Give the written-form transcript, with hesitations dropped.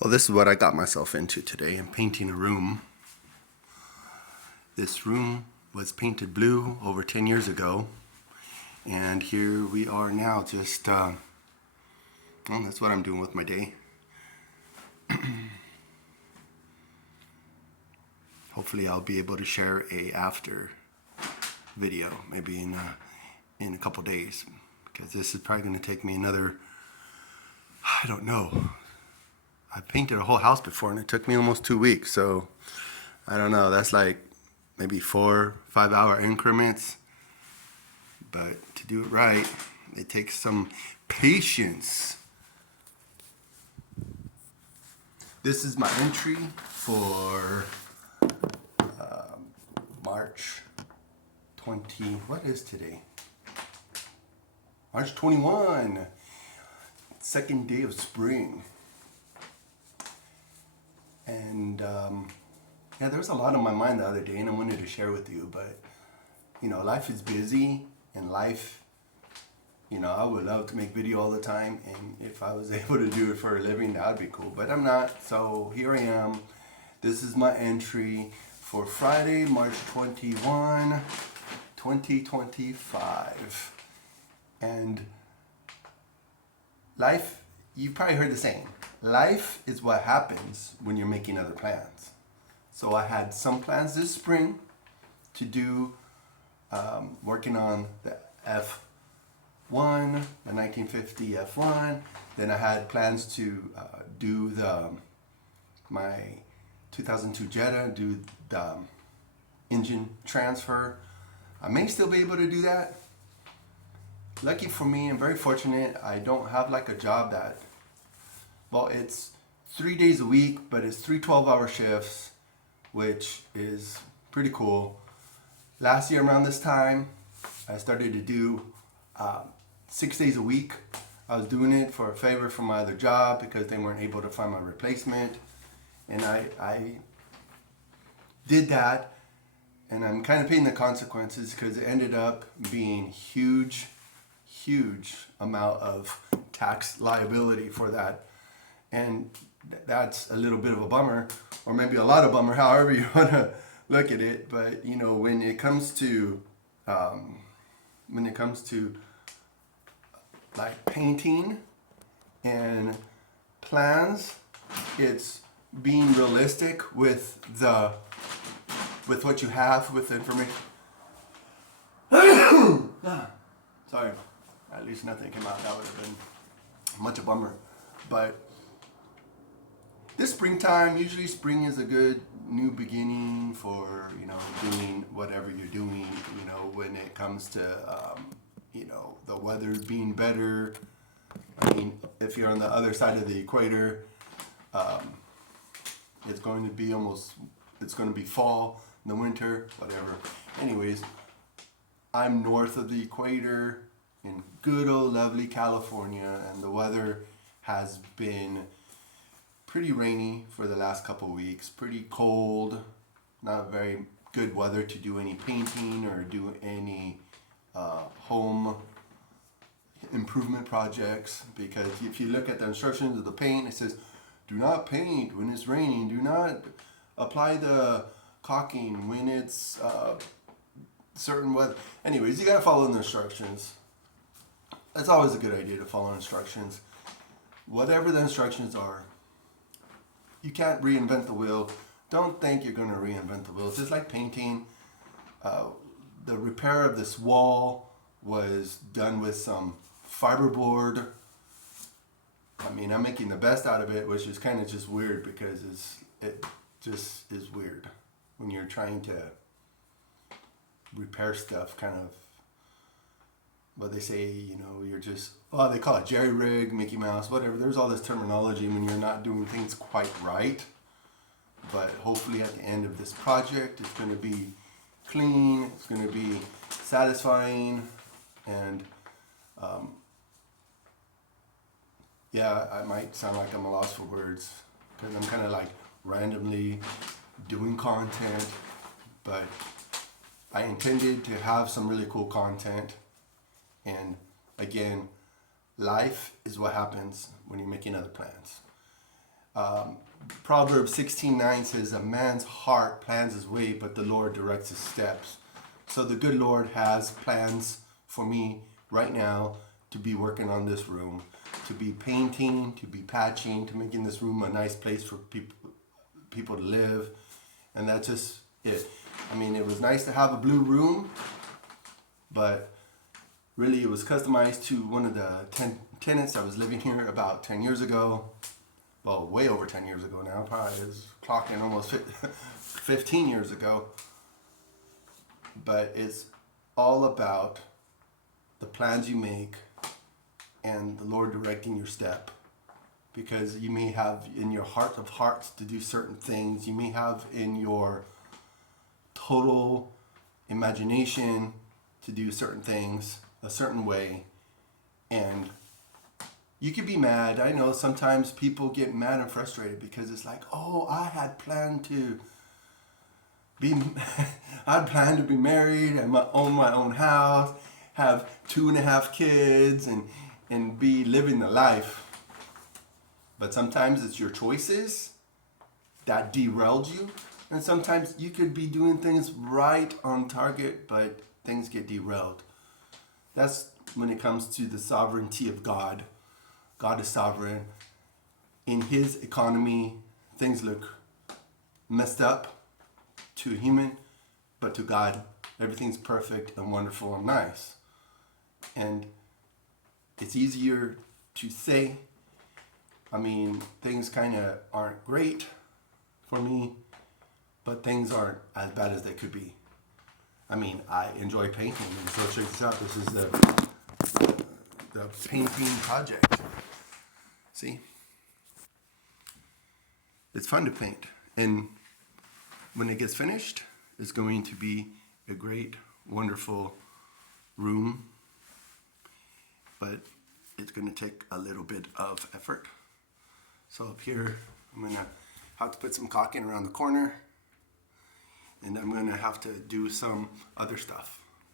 Well, this is what I got myself into today. I'm painting a room. This room was painted blue over 10 years ago. And here we are now well, that's what I'm doing with my day. Hopefully I'll be able to share a after video, maybe in a couple days. Because this is probably going to take me another, I don't know. I painted a whole house before and it took me almost 2 weeks. So I don't know, that's like maybe 4-5 hour increments. But to do it right, it takes some patience. This is my entry for March 20, what is today? March 21, second day of spring. And yeah, there was a lot on my mind the other day and I wanted to share with you, but life is busy and I would love to make video all the time, and if I was able to do it for a living, that would be cool, but I'm not, so here I am. This is my entry for Friday, March 21, 2025. And life, you've probably heard the saying, life is what happens when you're making other plans. So I had some plans this spring to do, working on the F1, the 1950 F1. Then I had plans to do my 2002 Jetta, do the engine transfer. I may still be able to do that. Lucky for me, I'm very fortunate. I don't have like a job that, well, it's 3 days a week, but it's 3 12-hour shifts, which is pretty cool. Last year around this time, I started to do 6 days a week. I was doing it for a favor from my other job because they weren't able to find my replacement. And I did that, and I'm kind of paying the consequences because it ended up being huge amount of tax liability for that. And that's a little bit of a bummer, or maybe a lot of bummer, however you want to look at it. But when it comes to like painting and plans, it's being realistic with what you have, with the information. Sorry, at least nothing came out. That would have been much a bummer. But this springtime, usually spring is a good new beginning for doing whatever you're doing. When it comes to the weather being better. I mean, if you're on the other side of the equator, it's going to be fall, in the winter, whatever. Anyways, I'm north of the equator in good old lovely California, and the weather has been pretty rainy for the last couple of weeks, pretty cold, not very good weather to do any painting or do any home improvement projects, because if you look at the instructions of the paint, it says do not paint when it's raining, do not apply the caulking when it's certain weather. Anyways, you gotta follow the instructions. It's always a good idea to follow instructions. Whatever the instructions are, you can't reinvent the wheel. Don't think you're gonna reinvent the wheel. It's just like painting. The repair of this wall was done with some fiberboard. I mean, I'm making the best out of it, which is kind of just weird because it just is weird when you're trying to repair stuff, kind of what they say, you're just, they call it jerry rig, Mickey Mouse, whatever. There's all this terminology when you're not doing things quite right. But hopefully at the end of this project, it's going to be clean, it's going to be satisfying, and yeah, I might sound like I'm a loss for words because I'm kind of like randomly doing content, but I intended to have some really cool content. And again, life is what happens when you're making other plans. Proverbs 16:9 says, a man's heart plans his way, but the Lord directs his steps. So the good Lord has plans for me right now to be working on this room, to be painting, to be patching, to making this room a nice place for people to live. And that's just it. I mean, it was nice to have a blue room, but really it was customized to one of the tenants that was living here about 10 years ago. Well, way over 10 years ago now. Probably is clocking almost 15 years ago. But it's all about the plans you make and the Lord directing your step. Because you may have in your heart of hearts to do certain things. You may have in your total imagination to do certain things a certain way. And you could be mad. I know sometimes people get mad and frustrated because it's like, oh, I had planned to be, I'd planned to be married and own my own house, have 2.5 kids, and be living the life. But sometimes it's your choices that derailed you. And sometimes you could be doing things right on target, but things get derailed. That's when it comes to the sovereignty of God. God is sovereign. In his economy, things look messed up to a human, but to God, everything's perfect and wonderful and nice. And it's easier to say, I mean, things kind of aren't great for me, but things aren't as bad as they could be. I mean, I enjoy painting, and so check this out. This is the painting project. See? It's fun to paint. And when it gets finished, it's going to be a great, wonderful room. But it's going to take a little bit of effort. So up here, I'm going to have to put some caulking around the corner. And I'm going to have to do some other stuff.